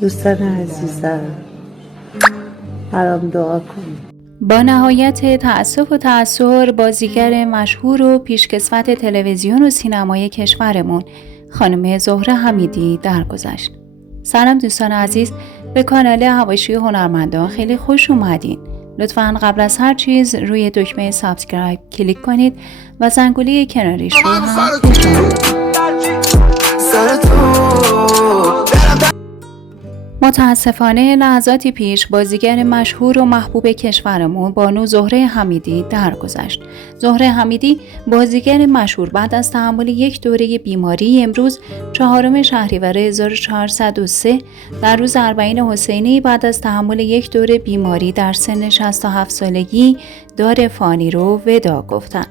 دوستان عزیزم برام دعا کنید. با نهایت تأسف و تأثر بازیگر مشهور و پیشکسوت تلویزیون و سینمای کشورمون خانم زهره حمیدی درگذشت. سلام دوستان عزیز، به کانال حواشی هنرمندان خیلی خوش اومدین. لطفاً قبل از هر چیز روی دکمه سابسکرایب کلیک کنید و زنگوله کناریش رو هم بزنید. متاسفانه لحظاتی پیش بازیگر مشهور و محبوب کشورمون بانو زهره حمیدی درگذشت. زهره حمیدی بازیگر مشهور بعد از تحمل یک دوره بیماری امروز 4 شهریور 1403 در روز اربعین حسینی بعد از تحمل یک دوره بیماری در سن 67 سالگی دار فانی رو وداع گفتند.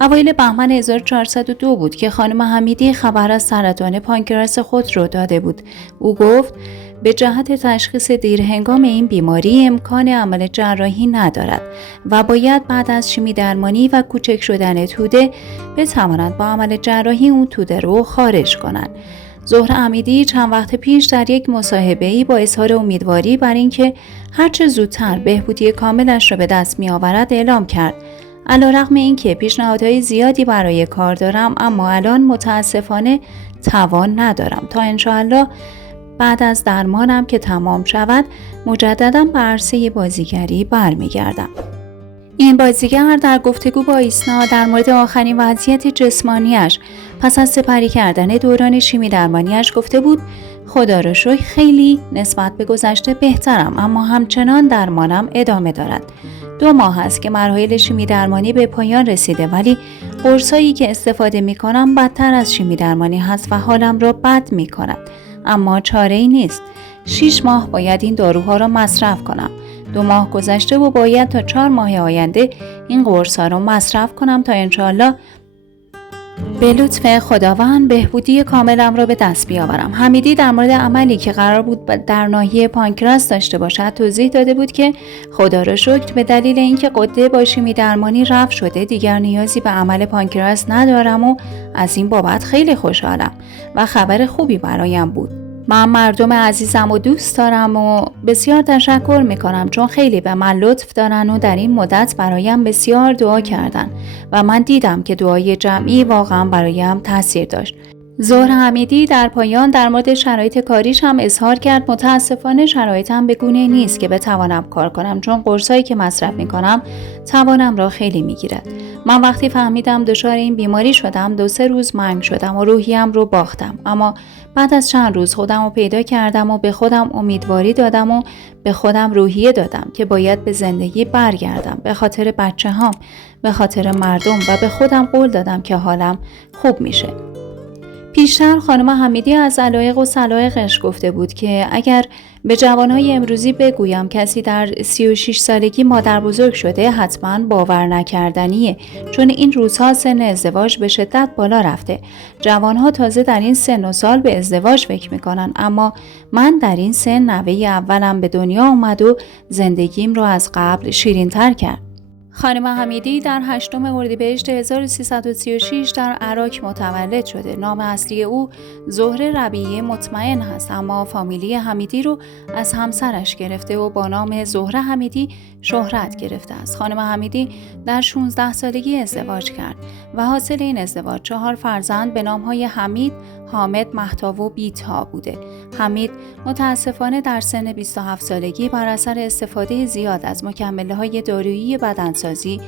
اوایل بهمن 1402 بود که خانم حمیدی خبر از سرطان پانکراس خود رو داده بود. او گفت به جهت تشخیص دیرهنگام این بیماری امکان عمل جراحی ندارد و باید بعد از شیمی درمانی و کوچک شدن توده بتوانند با عمل جراحی اون توده رو خارج کنند. زهره حمیدی چند وقت پیش در یک مصاحبه‌ای با اظهار امیدواری بر اینکه هرچه زودتر بهبودی کاملش را به دست می‌آورد اعلام کرد: علیرغم اینکه پیشنهادهای زیادی برای کار دارم، اما الان متاسفانه توان ندارم. تا انشاءالله بعد از درمانم که تمام شود مجددا به عرصه بازیگری برمیگردم. این بازیگر در گفتگو با ایسنا در مورد آخرین وضعیت جسمانیش پس از سپری کردن دوران شیمی درمانیش گفته بود: خدا را شکر خیلی نسبت به گذشته بهترم، اما همچنان درمانم ادامه دارد. 2 ماه است که مراحل شیمی درمانی به پایان رسیده، ولی قرصایی که استفاده می کنم بدتر از شیمی درمانی هست و حالم را بد می کند. اما چاره‌ای نیست. 6 ماه باید این داروها را مصرف کنم. 2 ماه گذشته و باید تا 4 ماه آینده این قرص‌ها را مصرف کنم تا انشاءالله به لطف خداوند بهبودی کاملم را به دست بیاورم. حمیدی در مورد عملی که قرار بود در ناحیه پانکراس داشته باشد توضیح داده بود که خدا را شکر به دلیل اینکه غده با شیمی درمانی رفع شده دیگر نیازی به عمل پانکراس ندارم و از این بابت خیلی خوشحالم و خبر خوبی برایم بود. من مردم عزیزم و دوست دارم و بسیار تشکر میکنم چون خیلی به من لطف دارن و در این مدت برایم بسیار دعا کردن و من دیدم که دعای جمعی واقعا برایم تاثیر داشت. زهره حمیدی در پایان در مورد شرایط کاریش هم اظهار کرد: متاسفانه شرایطم به گونه نیست که بتوانم کار کنم، چون قرصایی که مصرف میکنم توانم را خیلی میگیرد. من وقتی فهمیدم دچار این بیماری شدم 2-3 روز منگ شدم و روحیم رو باختم، اما بعد از چند روز خودم رو پیدا کردم و به خودم امیدواری دادم و به خودم روحیه دادم که باید به زندگی برگردم، به خاطر بچه‌هام، به خاطر مردم، و به خودم قول دادم که حالم خوب میشه. پیشتر خانم حمیدی از علایق و سلایقش گفته بود که اگر به جوانهای امروزی بگویم کسی در 36 سالگی مادر بزرگ شده حتما باور نکردنیه، چون این روزها سن ازدواج به شدت بالا رفته. جوانها تازه در این سن و سال به ازدواج فکر میکنن، اما من در این سن نوه اولم به دنیا اومد و زندگیم رو از قبل شیرین تر کرد. خانم حمیدی در 8 اردیبهشت 1336 در عراق متولد شده. نام اصلی او زهره ربیعی مطمئن هست، اما فامیلی حمیدی رو از همسرش گرفته و با نام زهره حمیدی شهرت گرفته است. خانم حمیدی در 16 سالگی ازدواج کرد و حاصل این ازدواج 4 فرزند به نامهای حمید، حامد، مهتاب و بیتا بوده. حمید متاسفانه در سن 27 سالگی بر اثر استفاده زیاد از مکمل‌های دارویی بدنسازی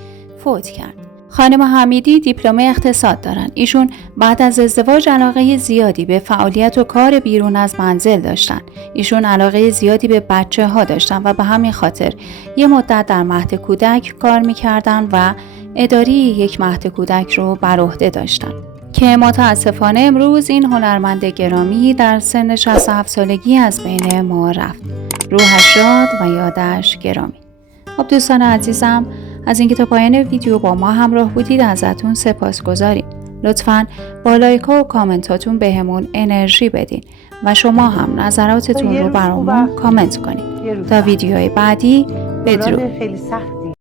فوت کرد. خانم حمیدی دیپلم اقتصاد دارن. ایشون بعد از ازدواج علاقه زیادی به فعالیت و کار بیرون از منزل داشتن. ایشون علاقه زیادی به بچه‌ها داشتن و به همین خاطر یه مدت در مهد کودک کار می‌کردن و اداری یک مهد کودک رو بر عهده داشتن که متاسفانه امروز این هنرمند گرامی در سن 67 سالگی از بین ما رفت. روحش شاد و یادش گرامی. خب دوستان عزیزم، از اینکه تا پایان ویدیو با ما همراه بودید ازتون سپاسگزاریم. لطفاً با لایک و کامنتاتون بهمون انرژی بدین و شما هم نظراتتون رو برامون کامنت کنید. تا ویدیوهای بعدی، بدرود. خیلی سخت